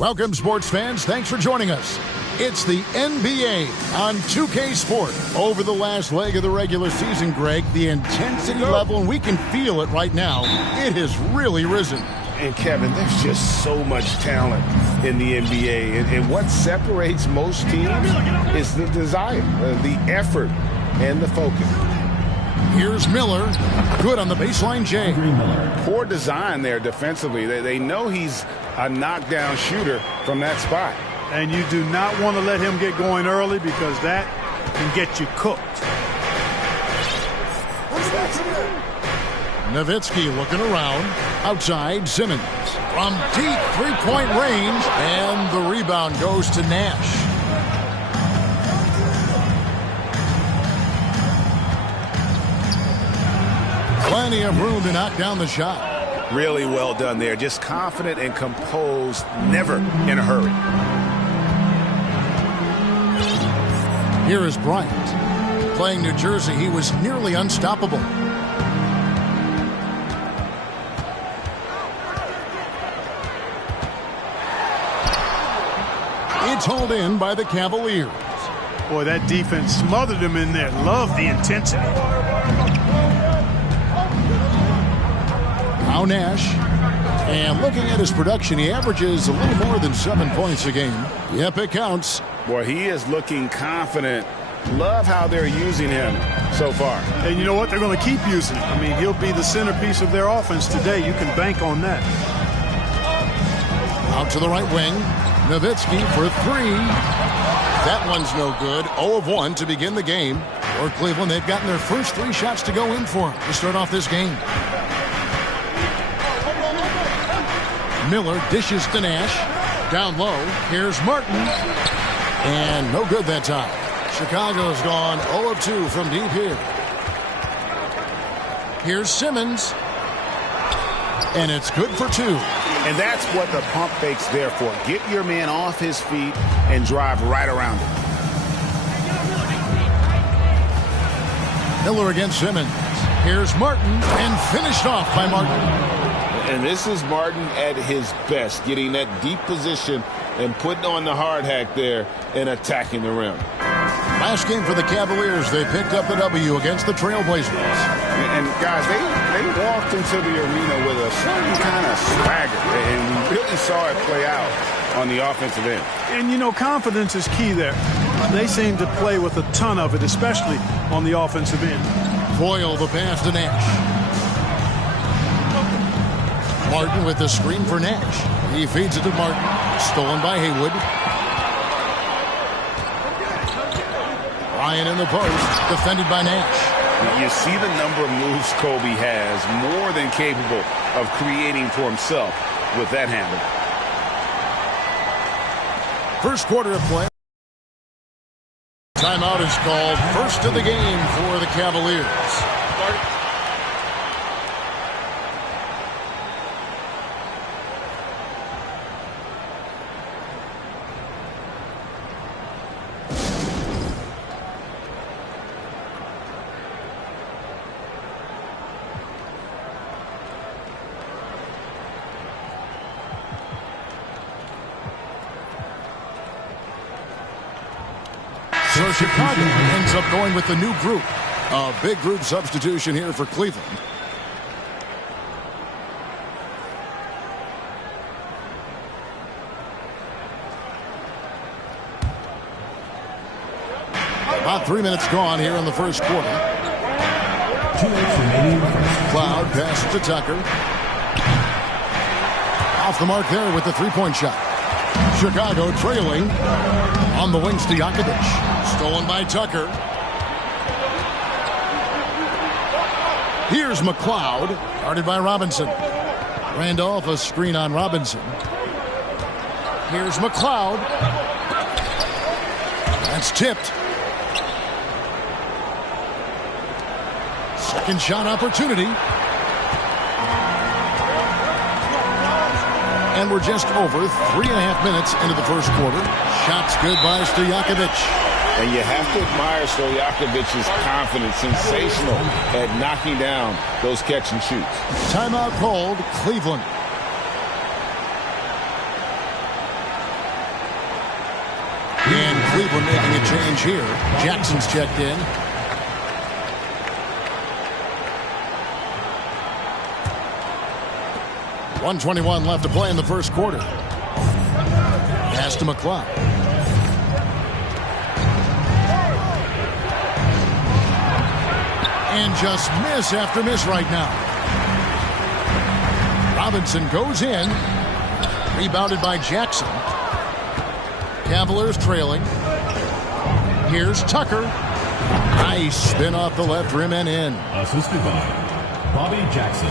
Welcome, sports fans. Thanks for joining us. It's the NBA on 2K Sport. Over the last leg of the regular season, Greg, the intensity level, and we can feel it right now, it has really risen. And, Kevin, there's just so much talent in the NBA. And what separates most teams is the desire, the effort, and the focus. Here's Miller. Good on the baseline, Jay. Poor design there defensively. They know he's a knockdown shooter from that spot. And you do not want to let him get going early because that can get you cooked. Nowitzki looking around. Outside, Simmons. From deep three-point range. And the rebound goes to Nash. Plenty of room to knock down the shot. Really well done there. Just confident and composed, never in a hurry. Here is Bryant. Playing New Jersey, he was nearly unstoppable. It's hauled in by the Cavaliers. Boy, that defense smothered him in there. Love the intensity. Now Nash. And looking at his production, he averages a little more than 7 points a game. Yep, it counts. Boy, he is looking confident. Love how they're using him so far. And you know what? They're going to keep using him. I mean, he'll be the centerpiece of their offense today. You can bank on that. Out to the right wing. Nowitzki for three. That one's no good. 0 of 1 to begin the game. For Cleveland, they've gotten their first 3 shots to go in for him to start off this game. Miller dishes to Nash. Down low. Here's Martin. And no good that time. Chicago's gone 0 of 2 from deep here. Here's Simmons. And it's good for 2. And that's what the pump fake's there for. Get your man off his feet and drive right around him. Miller against Simmons. Here's Martin. And finished off by Martin. And this is Martin at his best, getting that deep position and putting on the hard hack there and attacking the rim. Last game for the Cavaliers, they picked up the W against the Trailblazers. And guys, they walked into the arena with a certain kind of swagger, and we really saw it play out on the offensive end. And, you know, confidence is key there. They seem to play with a ton of it, especially on the offensive end. Boyle the pass to Nash. Martin with the screen for Nash. He feeds it to Martin. Stolen by Haywood. Ryan in the post. Defended by Nash. You see the number of moves Kobe has. More than capable of creating for himself with that handle. First quarter of play. Timeout is called. First of the game for the Cavaliers. So Chicago ends up going with the new group. A big group substitution here for Cleveland. About 3 minutes gone here in the first quarter. Cloud passes to Tucker. Off the mark there with the three-point shot. Chicago trailing. On the wings to Jakovic. Stolen by Tucker. Here's McLeod. Guarded by Robinson. Randolph, a screen on Robinson. Here's McLeod. That's tipped. Second shot opportunity. And we're just over 3.5 minutes into the first quarter. Shots good by Stojakovic. And you have to admire Stojakovic's confidence. Sensational at knocking down those catch and shoots. Timeout called, Cleveland. Cleveland making a change here. Jackson's checked in. .121 left to play in the first quarter. Pass to McCloud. And just miss after miss right now. Robinson goes in. Rebounded by Jackson. Cavaliers trailing. Here's Tucker. Nice spin off the left rim and in. Assisted by Bobby Jackson.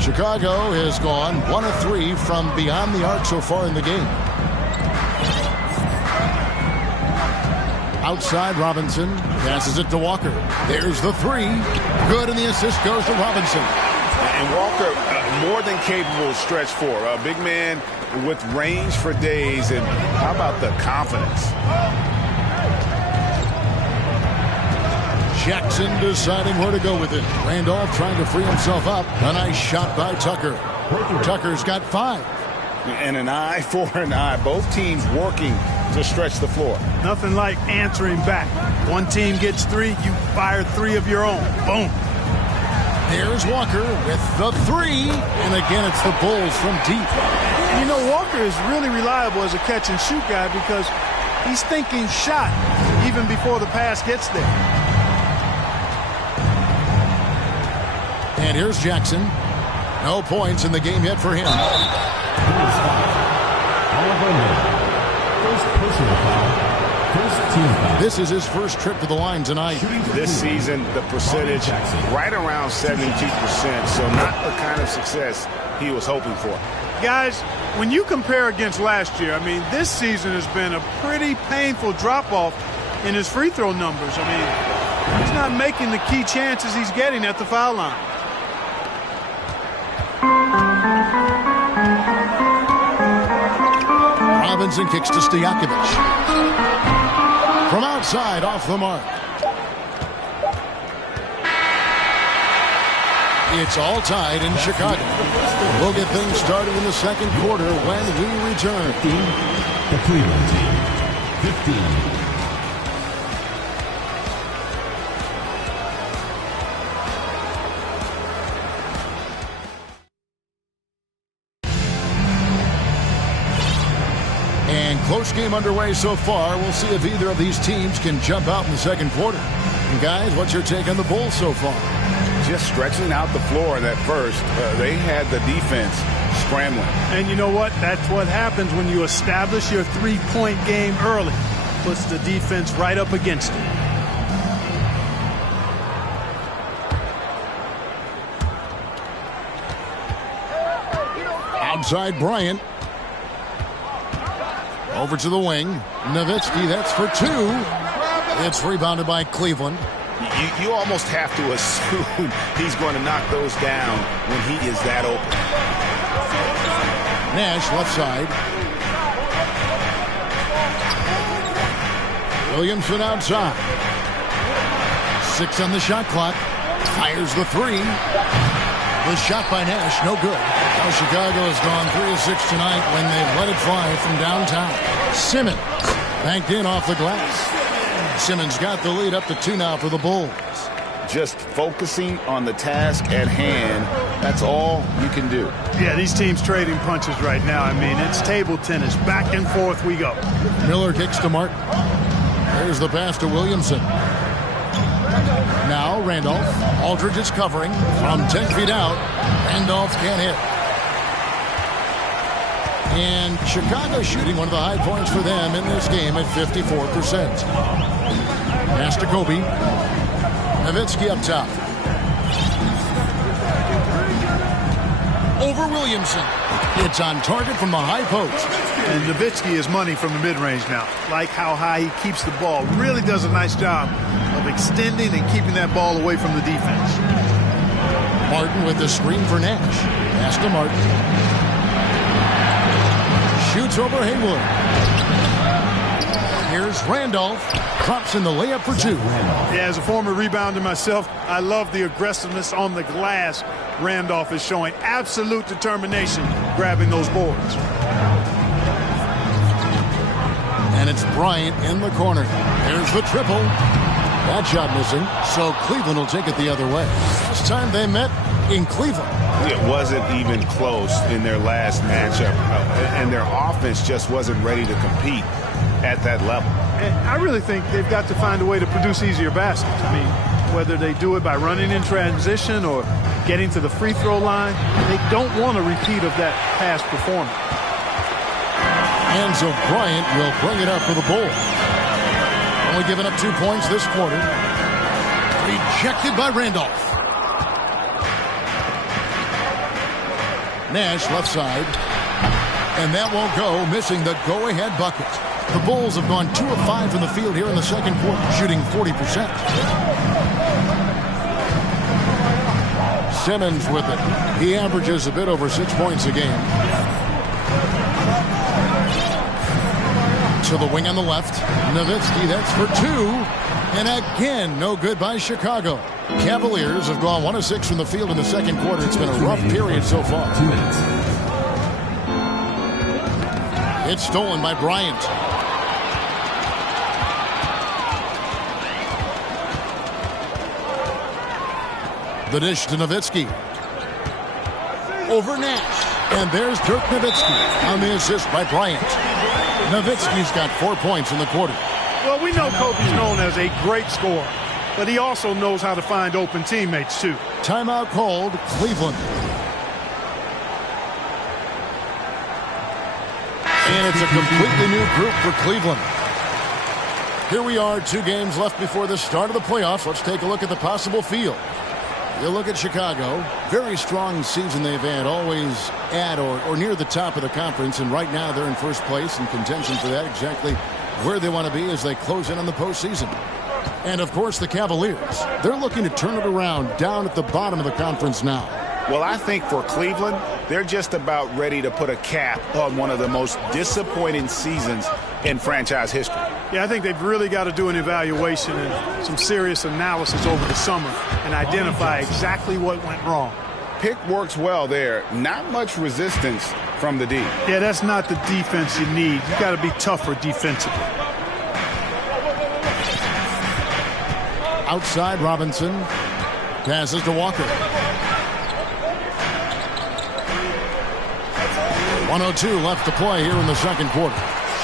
Chicago has gone 1 of 3 from beyond the arc so far in the game. Outside, Robinson passes it to Walker. There's the 3. Good, and the assist goes to Robinson. And Walker, more than capable of stretch 4. A big man with range for days. And how about the confidence? Jackson deciding where to go with it. Randolph trying to free himself up. A nice shot by Tucker. Tucker's got 5. And an eye for an eye. Both teams working to stretch the floor. Nothing like answering back. One team gets 3, you fire 3 of your own. Boom. There's Walker with the 3. And again, it's the Bulls from deep. And you know, Walker is really reliable as a catch-and-shoot guy because he's thinking shot even before the pass gets there. And here's Jackson. No points in the game yet for him. First personal foul. First team foul. This is his first trip to the line tonight. This season, the percentage right around 72%. So not the kind of success he was hoping for. Guys, when you compare against last year, I mean, this season has been a pretty painful drop-off in his free throw numbers. I mean, he's not making the key chances he's getting at the foul line. Robinson kicks to Stojakovic. From outside, off the mark. It's all tied in Chicago. We'll get things started in the second quarter when we return. The Cleveland team, 15. Close game underway so far. We'll see if either of these teams can jump out in the second quarter. And guys, what's your take on the Bulls so far? Just stretching out the floor in that first. They had the defense scrambling. And you know what? That's what happens when you establish your three-point game early. Puts the defense right up against it. Outside Bryant. Over to the wing. Nowitzki, that's for 2. It's rebounded by Cleveland. You almost have to assume he's going to knock those down when he is that open. Nash left side. Williamson outside. 6 on the shot clock. Fires the 3. The shot by Nash, no good. Now Chicago has gone 3 of 6 tonight when they've let it fly from downtown. Simmons banked in off the glass. Simmons got the lead up to 2 now for the Bulls. Just focusing on the task at hand, that's all you can do. Yeah, these teams trading punches right now. I mean, it's table tennis. Back and forth we go. Miller kicks to Martin. There's the pass to Williamson. Now Randolph. Aldridge is covering from 10 feet out. Randolph can't hit. And Chicago shooting one of the high points for them in this game at 54%. Pass to Kobe. Nowitzki up top. Over Williamson. It's on target from the high post. And Nowitzki is money from the mid-range now. Like how high he keeps the ball. Really does a nice job of extending and keeping that ball away from the defense. Martin with the screen for Nash. Pass to Martin. Shoots over Haywood. Here's Randolph. Drops in the layup for 2. Yeah, as a former rebounder myself, I love the aggressiveness on the glass. Randolph is showing absolute determination grabbing those boards. And it's Bryant in the corner. Here's the triple. That shot missing, so Cleveland will take it the other way. Last time they met in Cleveland, it wasn't even close in their last matchup, and their offense just wasn't ready to compete at that level. And I really think they've got to find a way to produce easier baskets. I mean, whether they do it by running in transition or getting to the free throw line, they don't want a repeat of that past performance. And so Bryant will bring it up for the Bulls. Only giving up 2 points this quarter. Rejected by Randolph. Nash left side. And that won't go, missing the go-ahead bucket. The Bulls have gone 2 of 5 from the field here in the second quarter, shooting 40%. Simmons with it. He averages a bit over 6 points a game. To the wing on the left. Nowitzki, that's for 2. And again, no good by Chicago. Cavaliers have gone 1 of 6 from the field in the second quarter. It's been a rough period so far. 2 minutes. It's stolen by Bryant. The dish to Nowitzki. Over Nash. And there's Dirk Nowitzki on the assist by Bryant. Nowitzki's got 4 points in the quarter. Well, we know Kobe's known as a great scorer, but he also knows how to find open teammates, too. Timeout called, Cleveland. And it's a completely new group for Cleveland. Here we are, 2 games left before the start of the playoffs. Let's take a look at the possible field. You look at Chicago, very strong season they've had, always at or near the top of the conference, and right now they're in first place in contention for that, exactly where they want to be as they close in on the postseason. And of course the Cavaliers, they're looking to turn it around down at the bottom of the conference now. Well, I think for Cleveland, they're just about ready to put a cap on one of the most disappointing seasons in franchise history. Yeah, I think they've really got to do an evaluation and some serious analysis over the summer and identify exactly what went wrong. Pick works well there. Not much resistance from the D. Yeah, that's not the defense you need. You got to be tougher defensively. Outside, Robinson passes to Walker. 1:02 left to play here in the second quarter.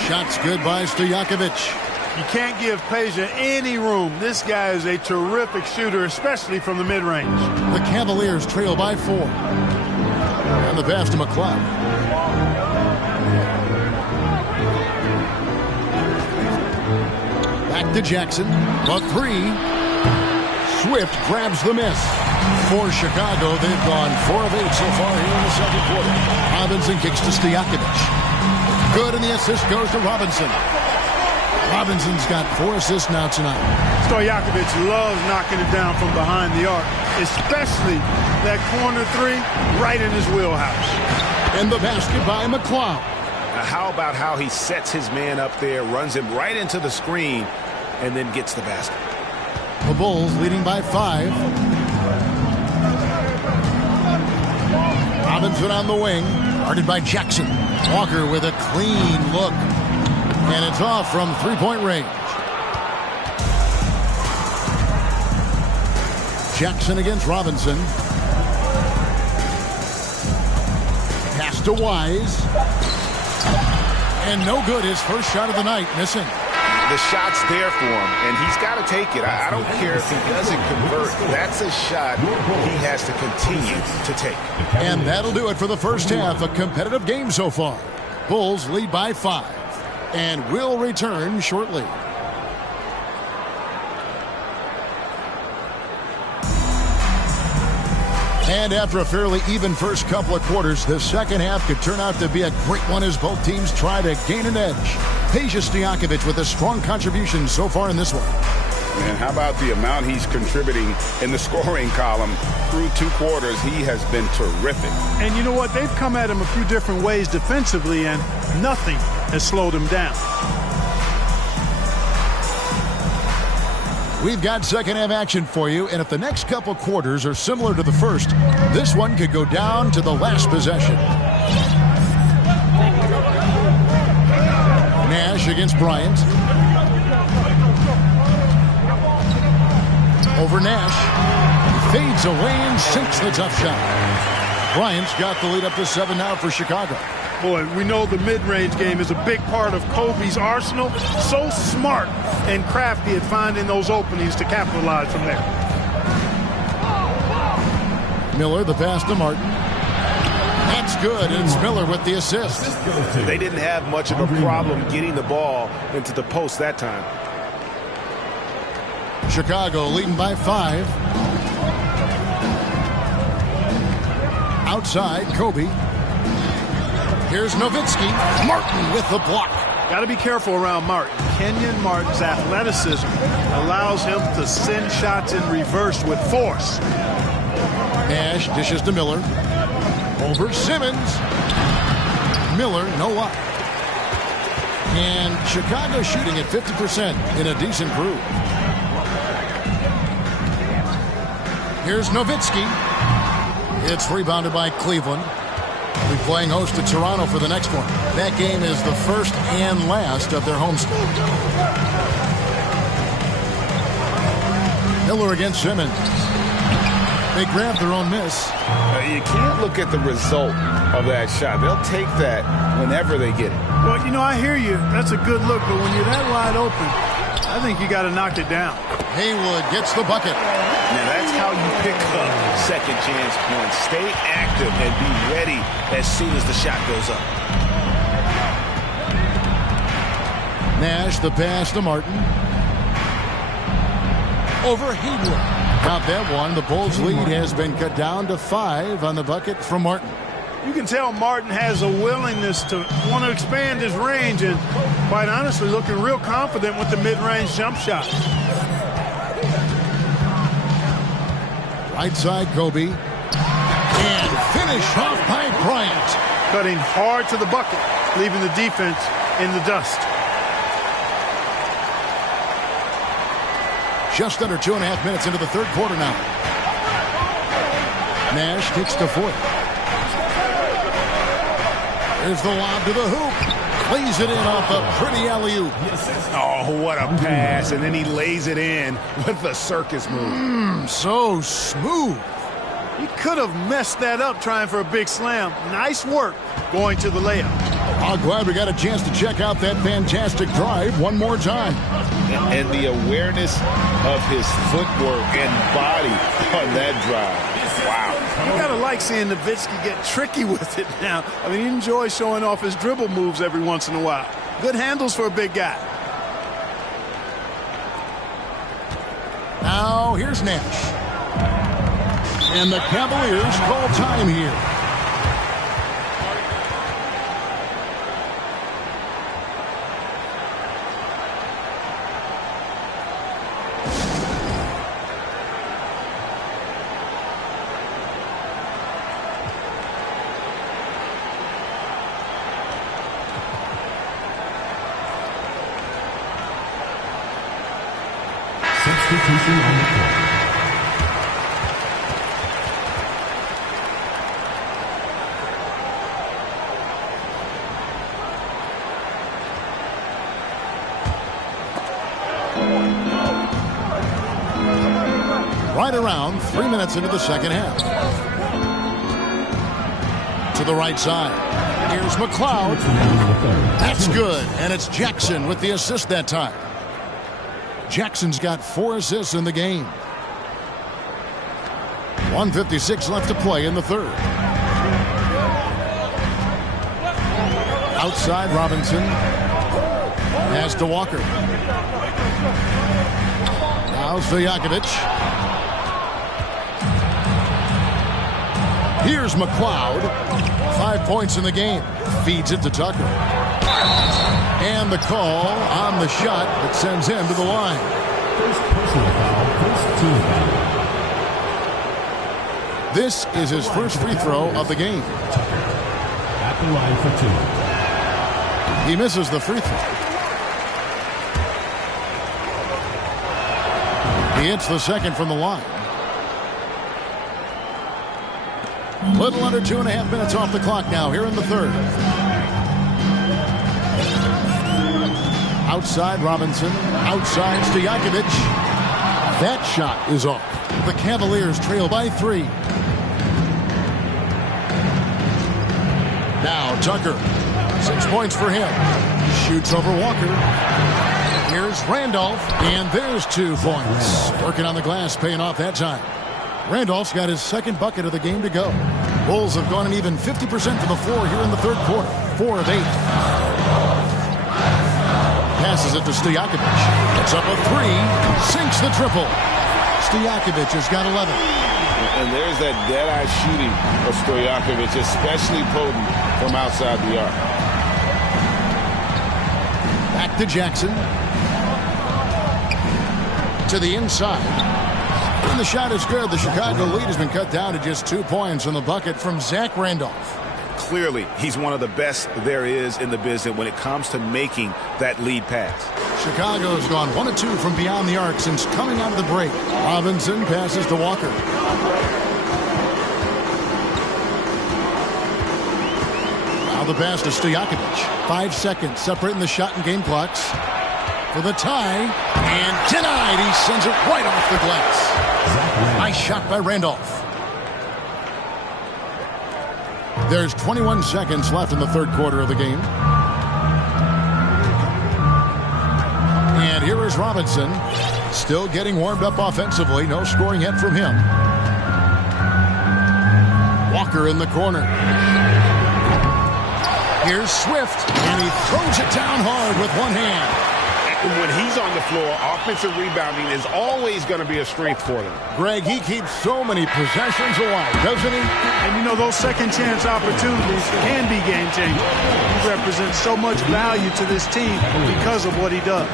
Shots good by Stojakovic. You can't give Peja any room. This guy is a terrific shooter, especially from the mid-range. The Cavaliers trail by 4. And the pass to McLeod. Back to Jackson. The 3. Swift grabs the miss. For Chicago, they've gone 4 of 8 so far here in the second quarter. Robinson kicks to Stojakovic. Good, and the assist goes to Robinson. Robinson's got 4 assists now tonight. Stojakovic loves knocking it down from behind the arc, especially that corner 3 right in his wheelhouse. And the basket by McLeod. Now, how about how he sets his man up there, runs him right into the screen, and then gets the basket. The Bulls leading by 5. Robinson on the wing, guarded by Jackson. Walker with a clean look. And it's off from three-point range. Jackson against Robinson. Pass to Wise. And no good, his first shot of the night, missing. The shot's there for him, and he's got to take it. I don't care if he doesn't convert. That's a shot he has to continue to take. And that'll do it for the first half. A competitive game so far. Bulls lead by 5. And will return shortly. And after a fairly even first couple of quarters, the second half could turn out to be a great one as both teams try to gain an edge. Peja Stojakovic with a strong contribution so far in this one. And how about the amount he's contributing in the scoring column through 2 quarters? He has been terrific. And you know what? They've come at him a few different ways defensively, and nothing has slowed him down. We've got second half action for you, and if the next couple quarters are similar to the first, this one could go down to the last possession. against Bryant. Over Nash. Fades away and sinks the tough shot. Bryant's got the lead up to 7 now for Chicago. Boy, we know the mid-range game is a big part of Kobe's arsenal. So smart and crafty at finding those openings to capitalize from there. Miller, the pass to Martin. That's good, and it's Miller with the assist. They didn't have much of a problem getting the ball into the post that time. Chicago leading by 5. Outside, Kobe. Here's Nowitzki. Martin with the block. Got to be careful around Martin. Kenyon Martin's athleticism allows him to send shots in reverse with force. Nash dishes to Miller. Over Simmons. Miller, no luck. And Chicago shooting at 50% in a decent groove. Here's Nowitzki. It's rebounded by Cleveland. We'll be playing host to Toronto for the next one. That game is the first and last of their homestand. Miller against Simmons. They grab their own miss. You can't look at the result of that shot. They'll take that whenever they get it. Well, you know, I hear you. That's a good look, but when you're that wide open, I think you got to knock it down. Haywood gets the bucket. Now that's how you pick up second chance points. Stay active and be ready as soon as the shot goes up. Nash, the pass to Martin. Over Haywood. Got that one. The Bulls' lead has been cut down to 5 on the bucket from Martin. You can tell Martin has a willingness to want to expand his range and, quite honestly, looking real confident with the mid-range jump shot. Right side, Kobe. And finish off by Bryant. Cutting hard to the bucket, leaving the defense in the dust. Just under 2.5 minutes into the third quarter now. Nash takes the foot. There's the lob to the hoop. Lays it in off a pretty alley-oop. Oh, what a pass. And then he lays it in with the circus move. So smooth. He could have messed that up trying for a big slam. Nice work going to the layup. I'm glad we got a chance to check out that fantastic drive one more time. And the awareness of his footwork and body on that drive. Wow. You gotta like seeing Nowitzki get tricky with it now. I mean, he enjoys showing off his dribble moves every once in a while. Good handles for a big guy. Now here's Nash. And the Cavaliers call time here. Substitution on the court. Right around 3 minutes into the second half. To the right side. Here's McLeod. That's good. And it's Jackson with the assist that time. Jackson's got 4 assists in the game. 1:56 left to play in the third. Outside Robinson. Pass to Walker. Now Stojakovic. Here's McLeod. 5 points in the game. Feeds it to Tucker. And the call on the shot that sends him to the line. First personal foul, first team foul. This is his first free throw of the game. At the line for 2. He misses the free throw. He hits the second from the line. Little under 2.5 minutes off the clock now here in the third. Outside Robinson. Outside Stojakovic. That shot is off. The Cavaliers trail by 3. Now Tucker. 6 points for him. Shoots over Walker. Here's Randolph. And there's 2 points. Working on the glass, paying off that time. Randolph's got his second bucket of the game to go. Bulls have gone an even 50% to the floor here in the third quarter. 4 of 8. Passes it to Stojakovic. It's up a 3. Sinks the triple. Stojakovic has got 11. And there's that dead-eye shooting of Stojakovic, especially potent from outside the arc. Back to Jackson. To the inside. And the shot is good. The Chicago lead has been cut down to just 2 points on the bucket from Zach Randolph. Clearly, he's one of the best there is in the business when it comes to making that lead pass. Chicago has gone 1 of 2 from beyond the arc since coming out of the break. Robinson passes to Walker. Now the pass to Stojakovic. 5 seconds separating the shot and game clocks. For the tie. And denied. He sends it right off the glass. Nice shot by Randolph. There's 21 seconds left in the third quarter of the game. And here is Robinson. Still getting warmed up offensively. No scoring yet from him. Walker in the corner. Here's Swift. And he throws it down hard with one hand. When he's on the floor, offensive rebounding is always going to be a strength for them. Greg, he keeps so many possessions alive, doesn't he? And you know, those second chance opportunities can be game changers. He represents so much value to this team because of what he does.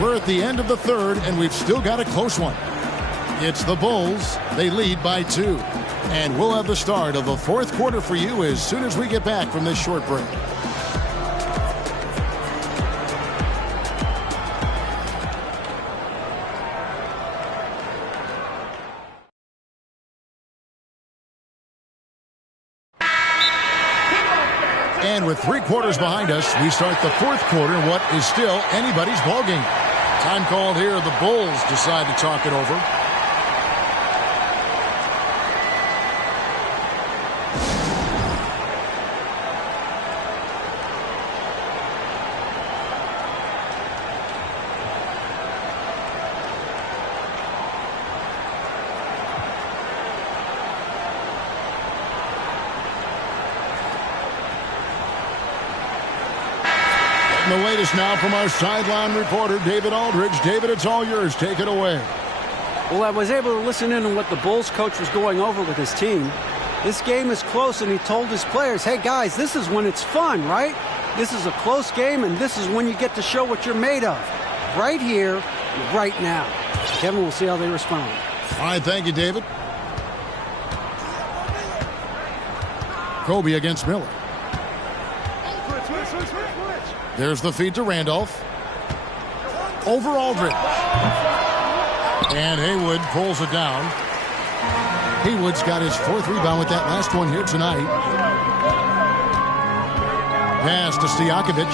We're at the end of the third, and we've still got a close one. It's the Bulls. They lead by 2. And we'll have the start of the fourth quarter for you as soon as we get back from this short break. And with 3 quarters behind us, we start the fourth quarter in what is still anybody's ballgame. Time called here. The Bulls decide to talk it over. The latest now from our sideline reporter, David Aldridge. David, it's all yours. Take it away. Well, I was able to listen in on what the Bulls coach was going over with his team. This game is close, and he told his players, hey, guys, this is when it's fun, right? This is a close game, and this is when you get to show what you're made of. Right here, right now. Kevin, we'll see how they respond. All right, thank you, David. Kobe against Miller. There's the feed to Randolph. Over Aldridge. And Haywood pulls it down. Haywood's got his 4th rebound with that last one here tonight. Pass to Stojakovic.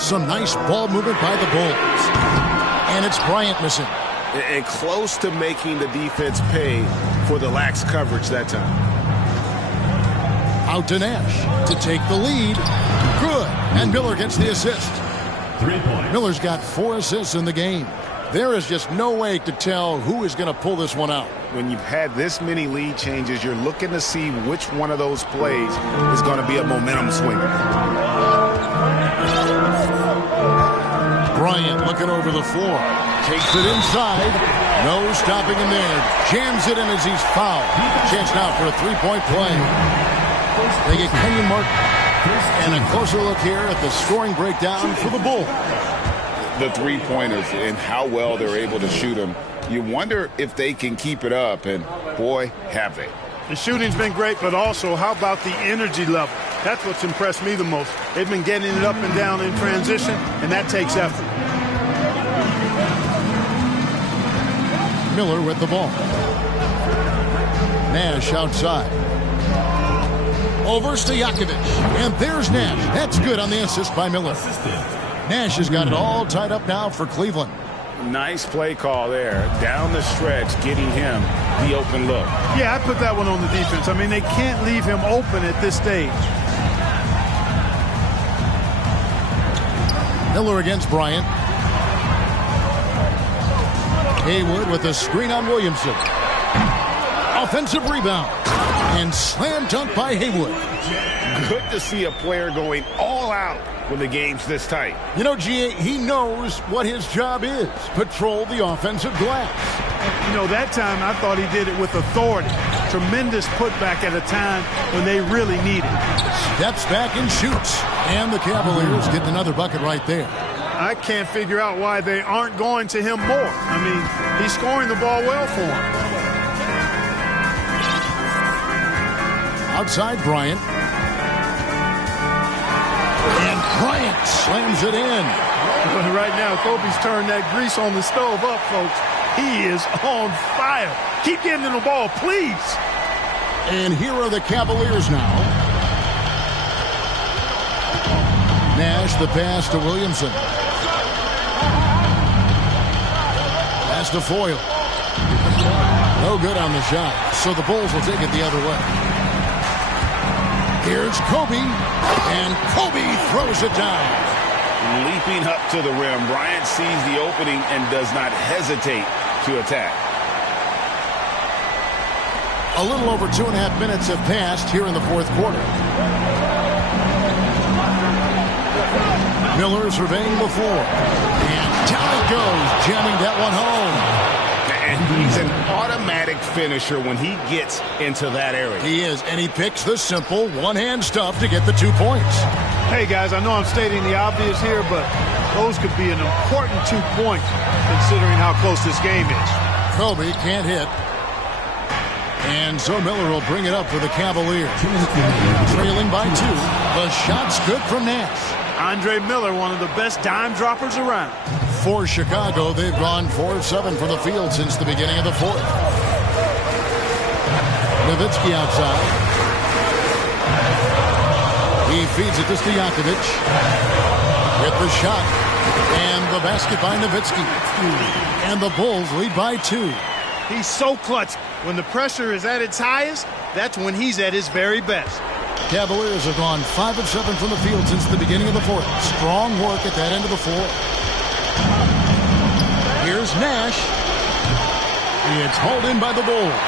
Some nice ball movement by the Bulls. And it's Bryant missing. And close to making the defense pay for the lax coverage that time. Out to Nash to take the lead. Good. And Miller gets the assist. 3 points. Miller's got 4 assists in the game. There is just no way to tell who is going to pull this one out. When you've had this many lead changes, you're looking to see which one of those plays is going to be a momentum swinger. Bryant looking over the floor. Takes it inside. No stopping him there. Jams it in as he's fouled. Chance now for a 3-point play. They get Kenyon Martin. And a closer look here at the scoring breakdown for the Bulls. The three-pointers and how well they're able to shoot them. You wonder if they can keep it up, and boy, have they. The shooting's been great, but also how about the energy level? That's what's impressed me the most. They've been getting it up and down in transition, and that takes effort. Miller with the ball. Nash outside. Over Stojakovic. And there's Nash. That's good on the assist by Miller. Nash has got it all tied up now for Cleveland. Nice play call there. Down the stretch, getting him the open look. Yeah, I put that one on the defense. I mean, they can't leave him open at this stage. Miller against Bryant. Haywood with a screen on Williamson. Offensive rebound. And slam dunk by Haywood. Good to see a player going all out when the game's this tight. You know, G.A., he knows what his job is. Patrol the offensive glass. You know, that time I thought he did it with authority. Tremendous putback at a time when they really need it. Steps back and shoots. And the Cavaliers get another bucket right there. I can't figure out why they aren't going to him more. I mean, he's scoring the ball well for him. Outside Bryant. And Bryant slams it in. Right now, Kobe's turned that grease on the stove up, folks. He is on fire. Keep getting him the ball, please. And here are the Cavaliers now. Nash, the pass to Williamson. Pass to Foyle. No good on the shot, so the Bulls will take it the other way. Here's Kobe, and Kobe throws it down. Leaping up to the rim, Bryant sees the opening and does not hesitate to attack. A little over 2.5 minutes have passed here in the fourth quarter. Miller surveying the floor. And down it goes, jamming that one home. And he's an automatic finisher when he gets into that area. He is, and he picks the simple one-hand stuff to get the 2 points. Hey, guys, I know I'm stating the obvious here, but those could be an important 2 points considering how close this game is. Kobe can't hit. And so Miller will bring it up for the Cavaliers. Trailing by 2. The shot's good from Nash. Andre Miller, one of the best dime droppers around. For Chicago, they've gone 4 of 7 from the field since the beginning of the fourth. Nowitzki outside. He feeds it to Stojakovic. With the shot. And the basket by Nowitzki. And the Bulls lead by 2. He's so clutch. When the pressure is at its highest, that's when he's at his very best. Cavaliers have gone 5 of 7 from the field since the beginning of the fourth. Strong work at that end of the floor. Here's Nash. It's hauled in by the Bulls.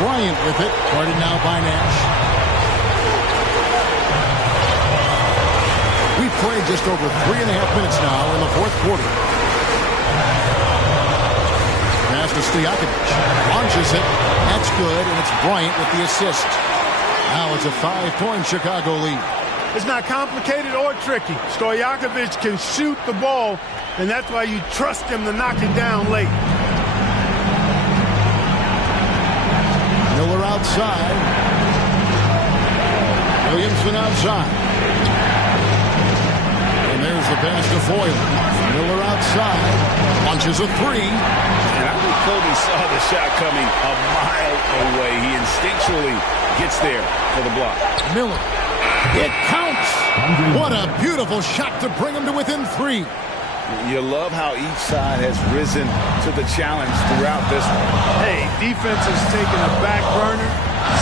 Bryant with it. Guarded now by Nash. We've played just over 3.5 minutes now in the fourth quarter. Pass to Stojakovic. Launches it. That's good, and it's Bryant with the assist. Now it's a 5-point Chicago lead. It's not complicated or tricky. Stojakovic can shoot the ball, and that's why you trust him to knock it down late. Miller outside. Williamson outside. And there's the pass to Foyle. Miller outside. Launches a 3. And I think Kobe saw the shot coming a mile away. He instinctually gets there for the block. Miller. It counts. What a beautiful shot to bring him to within 3. You love how each side has risen to the challenge throughout this one. Hey, defense has taken a back burner,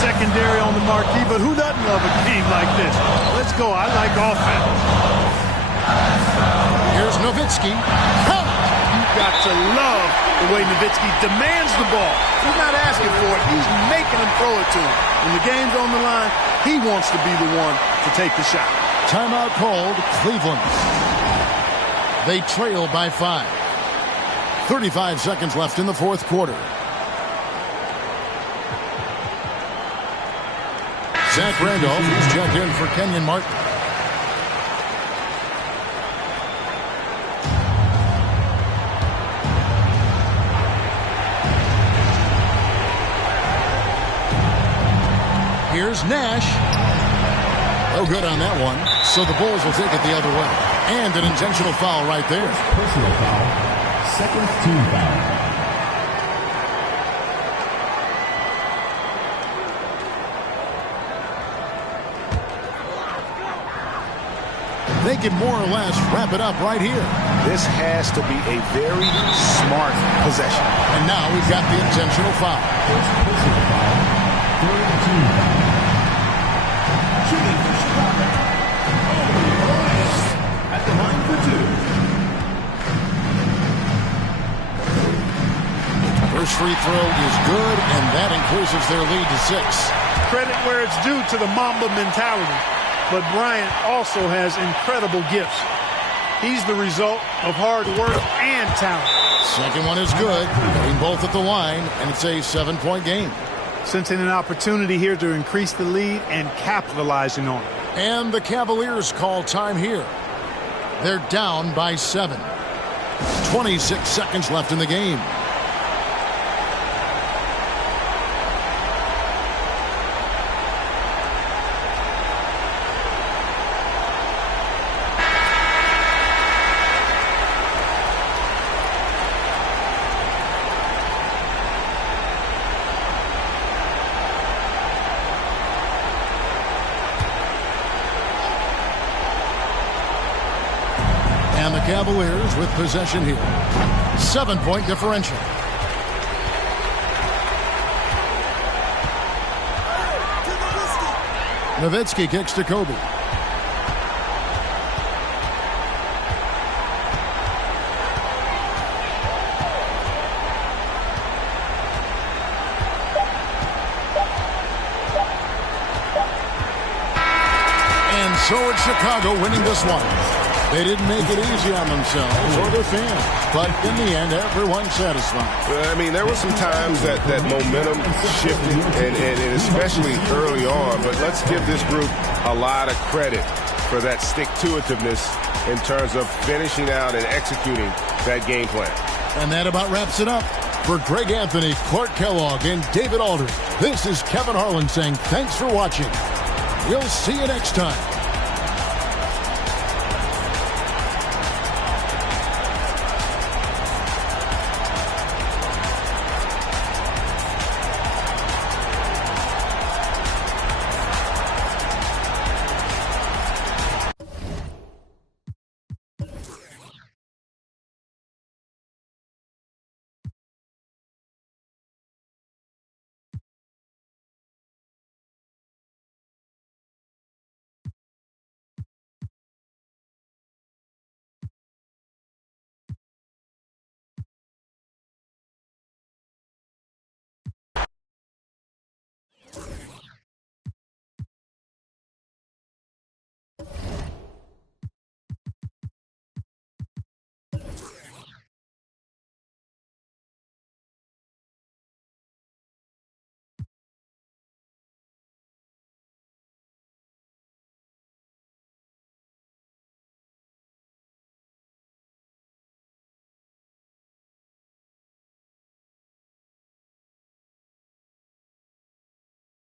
secondary on the marquee, but who doesn't love a game like this? Let's go. I like offense. Here's Nowitzki. Count. You've got to love the way Nowitzki demands the ball. He's not asking for it. He's making him throw it to him. When the game's on the line, he wants to be the one to take the shot. Timeout called, Cleveland. They trail by 5. 35 seconds left in the fourth quarter. Zach Randolph, he's checked in for Kenyon Martin. Here's Nash. No good on that one. So the Bulls will take it the other way. And an intentional foul right there. Personal foul. Second team foul. They can more or less wrap it up right here. This has to be a very smart possession. And now we've got the intentional foul. First personal foul. Third team foul. Shooting for Chicago. At the line for two. First free throw is good, and that increases their lead to 6. Credit where it's due to the Mamba mentality. But Bryant also has incredible gifts. He's the result of hard work and talent. Second one is good. Getting both at the line, and it's a 7-point game. Sensing an opportunity here to increase the lead and capitalizing on it. And the Cavaliers call time here. They're down by 7. 26 seconds left in the game. And the Cavaliers with possession here. 7-point differential. Nowitzki kicks to Kobe. And so it's Chicago winning this one. They didn't make it easy on themselves or their fans, but in the end, everyone's satisfied. Well, I mean, there were some times that momentum shifted, and especially early on, but let's give this group a lot of credit for that stick-to-itiveness in terms of finishing out and executing that game plan. And that about wraps it up. For Greg Anthony, Clark Kellogg, and David Aldridge, this is Kevin Harlan saying thanks for watching. We'll see you next time.